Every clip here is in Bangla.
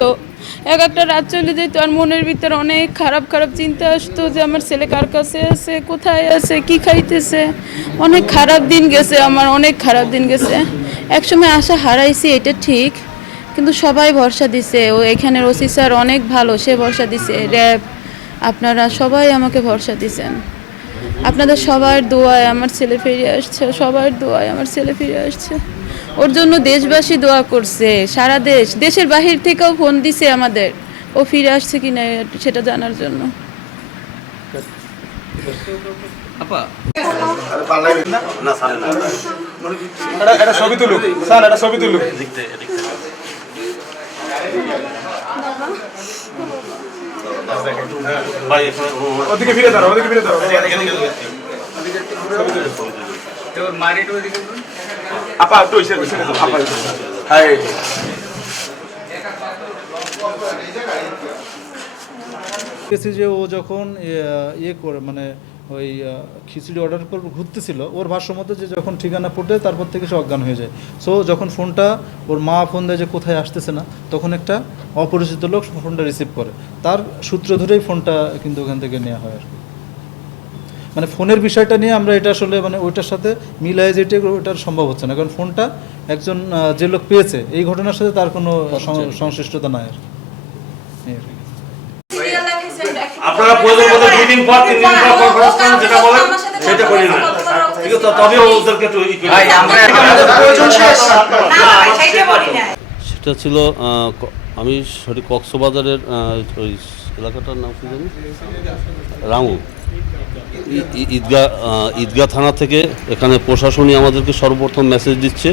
তো এক একটা রাত চলে যেত আর মনের ভিতরে অনেক খারাপ খারাপ চিন্তা আসতো যে আমার ছেলে কার কাছে আছে, কোথায় আছে, কি খাইতেছে। অনেক খারাপ দিন গেছে, আমার অনেক খারাপ দিন গেছে। একসময় আশা হারাইছি, এটা ঠিক, কিন্তু সবাই ভরসা দিছে। ও এখানের ওসি স্যার অনেক ভালো, সে ভরসা দিছে, র্যাব, আপনারা সবাই আমাকে ভরসা দিছেন। আপনাদের সবার দোয়ায় আমার ছেলে ফিরে আসছে, সবার দোয়ায় আমার ছেলে ফিরে আসছে। ওর জন্য দেশবাসী দোয়া করছে, সারা দেশ, দেশের বাহির থেকেও ফোন দিছে আমাদের, ও ফিরে আসছে কি না সেটা জানার জন্য। ছবি তুলুক স্যার, একটা ছবি তুলুক। ওদিকে ফিরে দাঁড়াও, ওদিকে ফিরে দাঁড়াও। আপা একটু আপা, হাই যে ও যখন ইয়ে করে মানে ওই খিচুড়ি অর্ডার করে ঘুরতেছিল, ওর ভাষ্য মতো যে যখন ঠিকানা পড়ে তারপর থেকে সে অজ্ঞান হয়ে যায়। সো যখন ফোনটা ওর মা ফোন দেয় যে কোথায় আসতেছে না, তখন একটা অপরিচিত লোক ফোনটা রিসিভ করে, তার সূত্র ধরেই ফোনটা কিন্তু ওখান থেকে নেওয়া হয় আর কি। মানে ফোনের বিষয়টা নিয়ে আমরা এটা আসলে মানে ওইটার সাথে মিলাই যেটা ওইটার সম্ভব হচ্ছে না, কারণ ফোনটা একজন যে লোক পেয়েছে এই ঘটনার সাথে তার কোনো সংশ্লিষ্টতা নাই আর কি। আপনারা প্রয়োজন মতো 2 দিন পর 3 দিন পর কনফারেন্স করেন, যেটা বলেন সেটা করি না। ঠিক আছে, তবে ওদেরকে একটু ভাই আমরা আমাদের প্রয়োজন শেষ না সেটা বলি না। সেটা ছিল আমি সরি কক্সবাজারের ওই এলাকাটার নাম কি জানি, রামু ঈদগাহ থানা থেকে এখানে প্রশাসনই আমাদেরকে সর্বপ্রথম মেসেজ দিচ্ছে।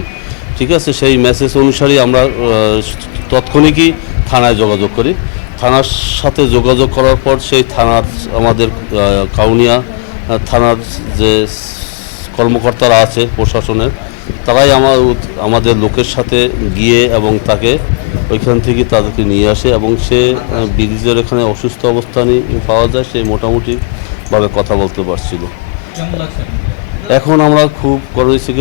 ঠিক আছে, সেই মেসেজ অনুসারেই আমরা তৎক্ষণিকই থানায় যোগাযোগ করি। থানার সাথে যোগাযোগ করার পর সেই থানার আমাদের কাউনিয়া থানার যে কর্মকর্তারা আছে প্রশাসনের, তারাই আমাদের লোকের সাথে গিয়ে এবং তাকে ওইখান থেকে তাদেরকে নিয়ে আসে এবং সে ব্রিজের এখানে অসুস্থ অবস্থানই পাওয়া যায়, সে মোটামুটিভাবে কথা বলতে পারছিল। এখন আমরা খুব করেছি,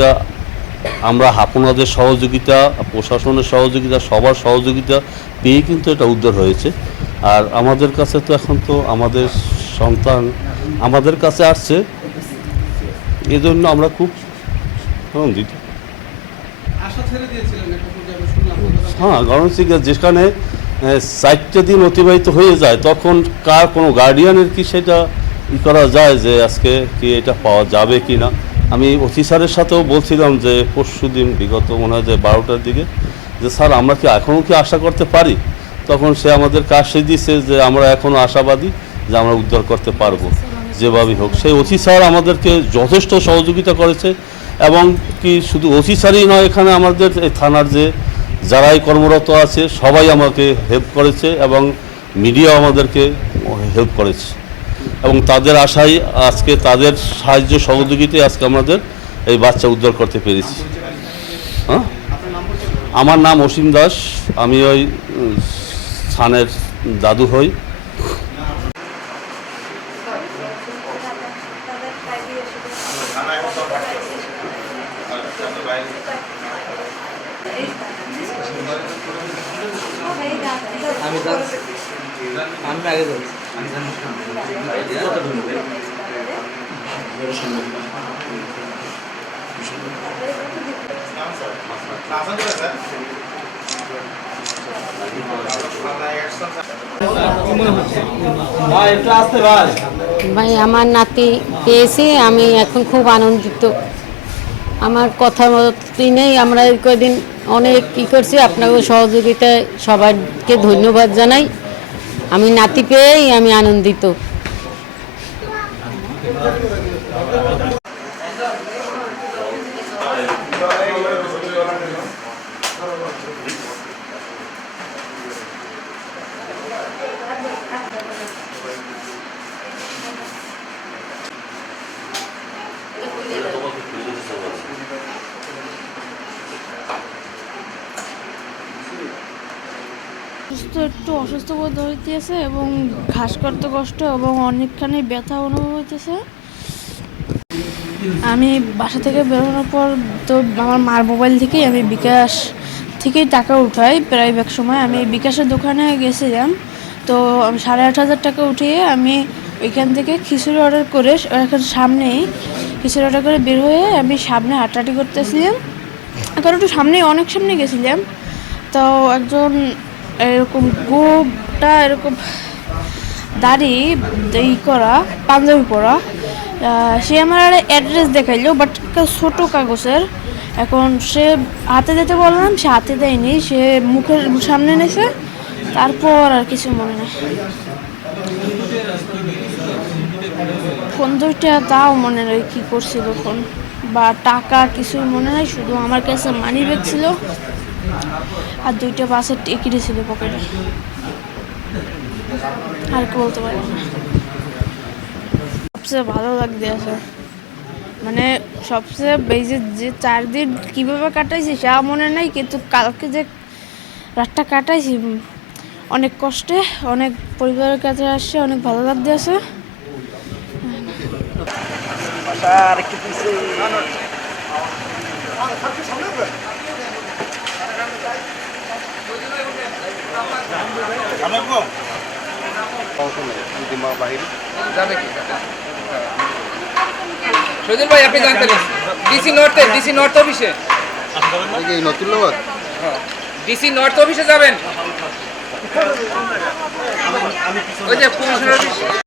আমরা আপনাদের সহযোগিতা, প্রশাসনের সহযোগিতা, সবার সহযোগিতা পেয়ে কিন্তু এটা উদ্ধার হয়েছে। আর আমাদের কাছে তো এখন তো আমাদের সন্তান আমাদের কাছে আসছে, এজন্য আমরা খুব আনন্দিত। হ্যাঁ, কারণ যেখানে 4টা দিন অতিবাহিত হয়ে যায়, তখন কার কোনো গার্ডিয়ানের কি সেটা করা যায় যে আজকে কি এটা পাওয়া যাবে কি না। আমি অফিসারের সাথেও বলছিলাম যে পরশুদিন বিগত মনে হয় যে 12টার দিকে, যে স্যার আমরা কি এখনও কি আশা করতে পারি? তখন সে আমাদের আশ্বাস দিয়েছে যে আমরা এখনও আশাবাদী যে আমরা উদ্ধার করতে পারবো যেভাবেই হোক। সেই অফিসার আমাদেরকে যথেষ্ট সহযোগিতা করেছে এবং কি শুধু অফিসারই নয়, এখানে আমাদের এই থানার যে যারাই কর্মরত আছে সবাই আমাকে হেল্প করেছে এবং মিডিয়াও আমাদেরকে হেল্প করেছে এবং তাদের আশায় আজকে তাদের সাহায্য সহযোগিতায় আজকে আমাদের এই বাচ্চা উদ্ধার করতে পেরেছি। হ্যাঁ, আমার নাম অসীম দাস, আমি ওই ছানের দাদু হই। আমি আগে যাচ্ছি। ভাই আমার নাতি পেয়েছি, আমি এখন খুব আনন্দিত। আমার কথার মতই নেই, আমরা এই কদিন অনেক কী করছি, আপনাকে সহযোগিতায় সবাইকে ধন্যবাদ জানাই। আমি নাতি পেয়েই আমি আনন্দিত। সুস্থ তো একটু অসুস্থ বোধ হইতেছে এবং ঘাস করতে কষ্ট এবং অনেকখানি ব্যথা অনুভব হইতেছে। আমি বাসা থেকে বেরোনোর পর তো আমার মার মোবাইল থেকেই আমি বিকাশ থেকেই টাকা উঠাই। প্রায় এক সময় আমি বিকাশের দোকানে গেছিলাম, তো আমি 8,500 টাকা উঠিয়ে আমি ওইখান থেকে খিচুড়ি অর্ডার করে এখন সামনেই খিচুড়ি অর্ডার করে বের হয়ে আমি সামনে হাঁটাহাঁটি করতেছিলাম, কারণ একটু সামনে অনেক সামনে গেছিলাম। তো একজন এরকম গোটা এরকম দাড়ি করা পাঞ্জাবি পরা, সে আমার অ্যাড্রেস দেখাইলো, বাট ছোটো কাগজের। এখন সে হাতে দিতে বললাম, সে হাতে দেয়নি, সে মুখের সামনে নিয়েছে। তারপর আর কিছু মনে নেই। ফোন দুইটা তাও মনে নেই কী করছিল ফোন বা টাকা কিছু মনে নেই, শুধু আমার কাছে মানি ব্যাগ ছিল আর 2টা বাসের টিকিটই ছিল পকেটে, আর কি বলতে পারি না। সবচেয়ে ভালো লাগতে আছে মানে সবচেয়ে এই যে 4 দিন কীভাবে কাটাইছি সে মনে নেই, কিন্তু কালকে যে রাতটা কাটাইছি অনেক কষ্টে, অনেক পরিবারের কাছে আসছে, অনেক ভালো লাগতে আছে। সজল ভাই আপনি জানতেন ডিসি নর্থ অফিসে নতুন লোক ডিসি নর্থ অফিসে যাবেন, ওই যে কমিশনার অফিস।